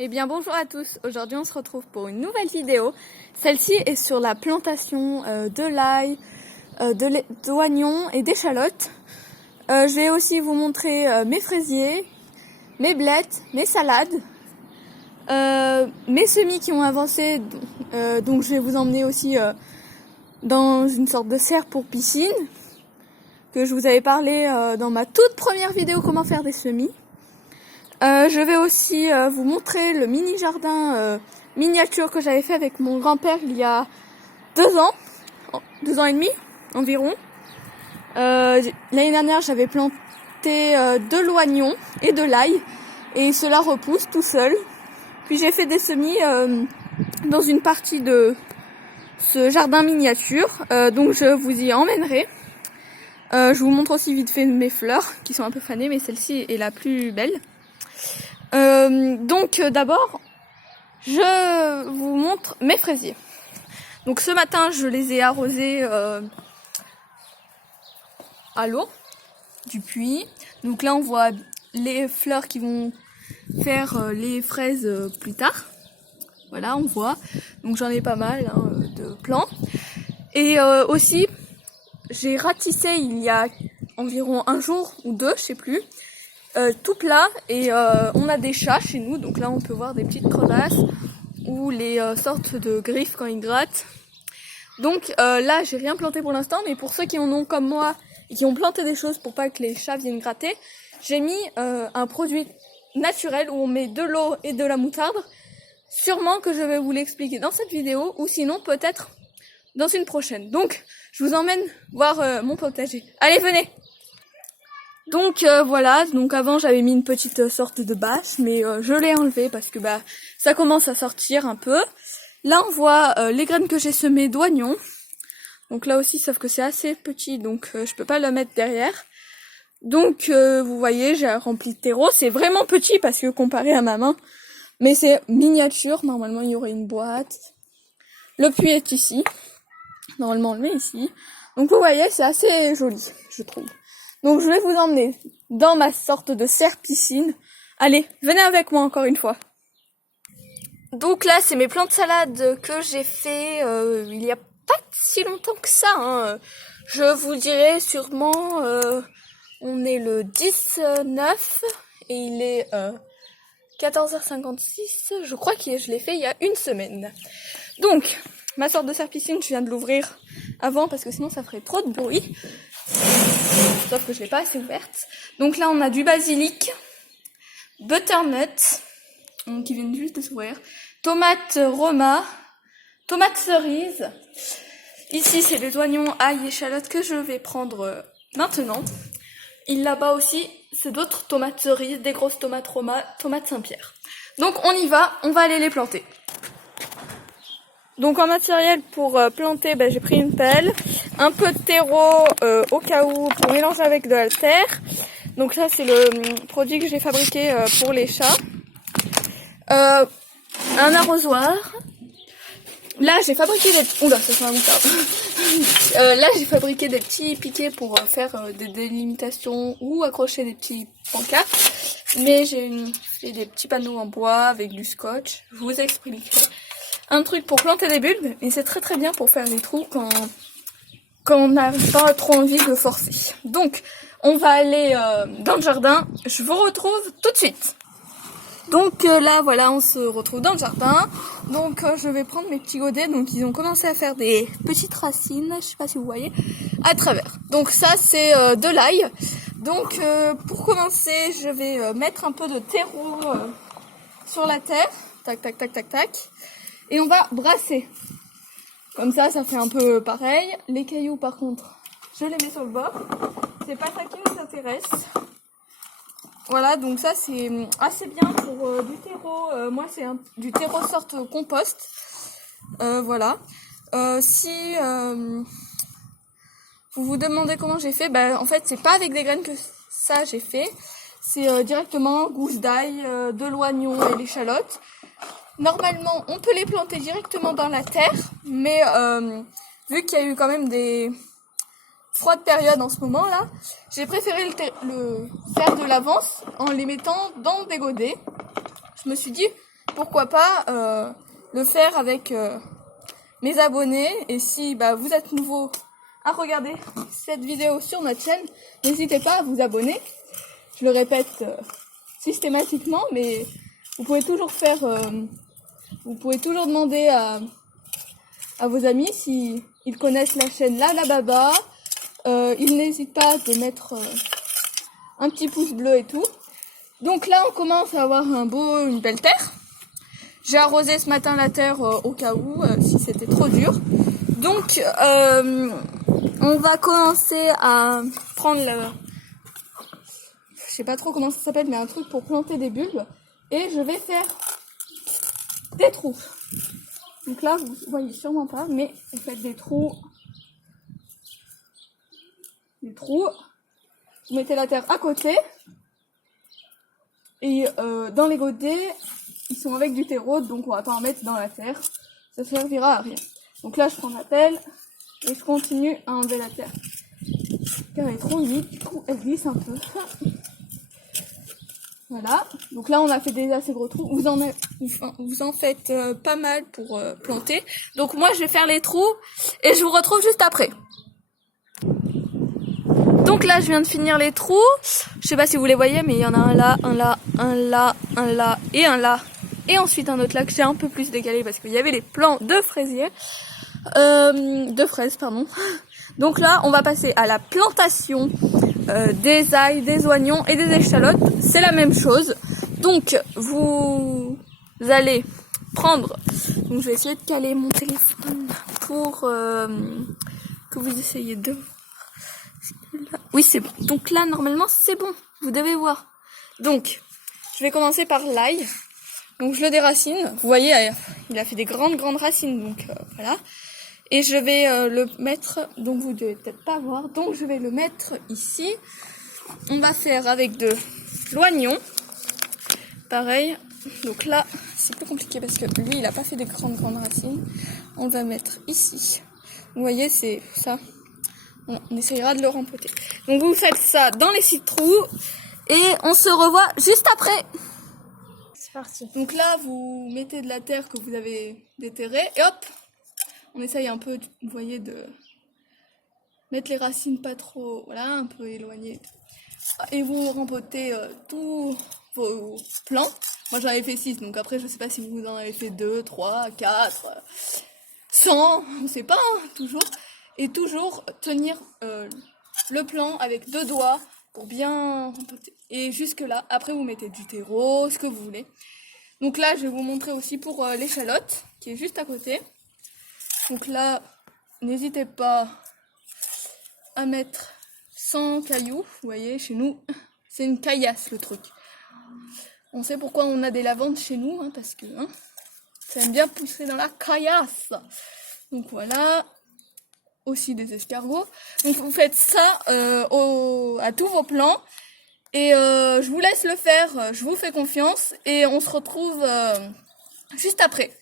Eh bien bonjour à tous, aujourd'hui on se retrouve pour une nouvelle vidéo. Celle-ci est sur la plantation de l'ail, d'oignons et d'échalotes. Je vais aussi vous montrer mes fraisiers, mes blettes, mes salades, mes semis qui ont avancé, donc je vais vous emmener aussi dans une sorte de serre pour piscine, que je vous avais parlé dans ma toute première vidéo comment faire des semis. Je vais aussi vous montrer le mini jardin miniature que j'avais fait avec mon grand-père il y a 2 ans, 2 ans et demi environ. L'année dernière j'avais planté de l'oignon et de l'ail et cela repousse tout seul. Puis j'ai fait des semis dans une partie de ce jardin miniature, donc je vous y emmènerai. Je vous montre aussi vite fait mes fleurs qui sont un peu fanées, mais celle-ci est la plus belle. D'abord, je vous montre mes fraisiers. Donc ce matin, je les ai arrosés à l'eau du puits. Donc là, on voit les fleurs qui vont faire les fraises plus tard. Voilà, on voit. Donc j'en ai pas mal de plants. Et aussi, j'ai ratissé il y a environ 1 jour ou 2, je sais plus. Tout plat et on a des chats chez nous, donc là on peut voir des petites crevasses ou les sortes de griffes quand ils grattent. Donc là j'ai rien planté pour l'instant, mais pour ceux qui en ont comme moi et qui ont planté des choses pour pas que les chats viennent gratter, j'ai mis un produit naturel où on met de l'eau et de la moutarde. Sûrement que je vais vous l'expliquer dans cette vidéo ou sinon peut-être dans une prochaine. Donc je vous emmène voir mon potager. Allez, venez! Donc voilà, donc avant j'avais mis une petite sorte de bâche, mais je l'ai enlevée parce que ça commence à sortir un peu. Là on voit les graines que j'ai semées d'oignons. Donc là aussi, sauf que c'est assez petit, donc je peux pas le mettre derrière. Donc vous voyez, j'ai rempli de terreau. C'est vraiment petit parce que comparé à ma main, mais c'est miniature. Normalement il y aurait une boîte. Le puits est ici. Normalement on le met ici. Donc vous voyez, c'est assez joli, je trouve. Donc je vais vous emmener dans ma sorte de serre piscine. Allez, venez avec moi encore une fois. Donc là, c'est mes plants de salade que j'ai fait il y a pas si longtemps que ça. Je vous dirai sûrement, on est le 19 et il est 14h56. Je crois que je l'ai fait il y a 1 semaine. Donc, ma sorte de serre piscine, je viens de l'ouvrir avant parce que sinon ça ferait trop de bruit. Sauf que je l'ai pas assez ouverte. Donc là on a du basilic, butternut, qui viennent juste de s'ouvrir, tomates roma, tomates cerises. Ici c'est des oignons, ail, échalotes que je vais prendre maintenant. Et là-bas aussi c'est d'autres tomates cerises, des grosses tomates roma, tomates Saint-Pierre. Donc on y va, on va aller les planter. Donc en matériel pour planter, j'ai pris une pelle, un peu de terreau au cas où pour mélanger avec de la terre. Donc ça c'est le produit que j'ai fabriqué pour les chats. Un arrosoir. Là j'ai fabriqué des... Oula, ça fait un moutarde. Là j'ai fabriqué des petits piquets pour faire des délimitations ou accrocher des petits pancartes. Mais j'ai fait des petits panneaux en bois avec du scotch. Je vous expliquerai. Un truc pour planter des bulbes, et c'est très très bien pour faire des trous quand on n'a pas trop envie de forcer. Donc, on va aller dans le jardin. Je vous retrouve tout de suite. Donc là, voilà, on se retrouve dans le jardin. Donc, je vais prendre mes petits godets. Donc, ils ont commencé à faire des petites racines. Je sais pas si vous voyez, à travers. Donc, ça, c'est de l'ail. Donc, pour commencer, je vais mettre un peu de terreau sur la terre. Tac, tac, tac, tac, tac. Et on va brasser. Comme ça, ça fait un peu pareil. Les cailloux, par contre, je les mets sur le bord. C'est pas ça qui nous intéresse. Voilà, donc ça, c'est assez bien pour du terreau. Moi, c'est du terreau sorte compost. Voilà. Si vous vous demandez comment j'ai fait, en fait, c'est pas avec des graines que ça j'ai fait. C'est directement gousse d'ail, de l'oignon et l'échalote. Normalement, on peut les planter directement dans la terre, mais vu qu'il y a eu quand même des froides périodes en ce moment-là, j'ai préféré le faire de l'avance en les mettant dans des godets. Je me suis dit, pourquoi pas le faire avec mes abonnés. Et si vous êtes nouveau à regarder cette vidéo sur notre chaîne, n'hésitez pas à vous abonner. Je le répète systématiquement, mais vous pouvez toujours faire, vous pouvez toujours demander à vos amis si ils connaissent la chaîne La Baba. Ils n'hésitent pas de mettre un petit pouce bleu et tout. Donc là, on commence à avoir une belle terre. J'ai arrosé ce matin la terre au cas où, si c'était trop dur. Donc, on va commencer à prendre je sais pas trop comment ça s'appelle, mais un truc pour planter des bulbes. Et je vais faire des trous. Donc là, vous voyez sûrement pas, mais vous faites des trous. Vous mettez la terre à côté. Et dans les godets, ils sont avec du terreau, donc on va pas en mettre dans la terre. Ça servira à rien. Donc là, je prends ma pelle et je continue à enlever la terre. Car elle est trop humide, du coup, elle glisse un peu. Voilà. Donc là, on a fait des assez gros trous. Vous en faites pas mal pour planter. Donc moi, je vais faire les trous et je vous retrouve juste après. Donc là, je viens de finir les trous. Je sais pas si vous les voyez, mais il y en a un là, un là, un là, un là et un là. Et ensuite un autre là que j'ai un peu plus décalé parce qu'il y avait les plants de fraisiers. De fraises, pardon. Donc là, on va passer à la plantation des ails, des oignons et des échalotes. C'est la même chose. Donc, vous allez prendre... Donc, je vais essayer de caler mon téléphone pour que vous essayiez de... Oui, c'est bon. Donc là, normalement, c'est bon. Vous devez voir. Donc, je vais commencer par l'ail. Donc, je le déracine. Vous voyez, il a fait des grandes racines. Donc, voilà. Et je vais le mettre... Donc, vous devez peut-être pas voir. Donc, je vais le mettre ici. On va faire avec de l'oignon. Pareil. Donc là, c'est plus compliqué parce que lui, il a pas fait des grandes racines. On va mettre ici. Vous voyez, c'est ça. On essayera de le rempoter. Donc vous faites ça dans les 6 trous et on se revoit juste après. C'est parti. Donc là, vous mettez de la terre que vous avez déterrée et hop, on essaye un peu, vous voyez, de mettre les racines pas trop, voilà, un peu éloignées. Et vous rempotez tous vos plants. Moi j'en avais fait 6, donc après je sais pas si vous en avez fait 2, 3, 4, 100, on sait pas, hein, toujours. Et toujours tenir le plan avec 2 doigts pour bien rempoter. Et jusque là, après vous mettez du terreau, ce que vous voulez. Donc là, je vais vous montrer aussi pour l'échalote, qui est juste à côté. Donc là, n'hésitez pas à mettre 100 cailloux. Vous voyez, chez nous, c'est une caillasse le truc. On sait pourquoi on a des lavandes chez nous, hein, parce que ça aime bien pousser dans la caillasse. Donc voilà. Aussi des escargots. Donc vous faites ça à tous vos plants et je vous laisse le faire, je vous fais confiance et on se retrouve juste après.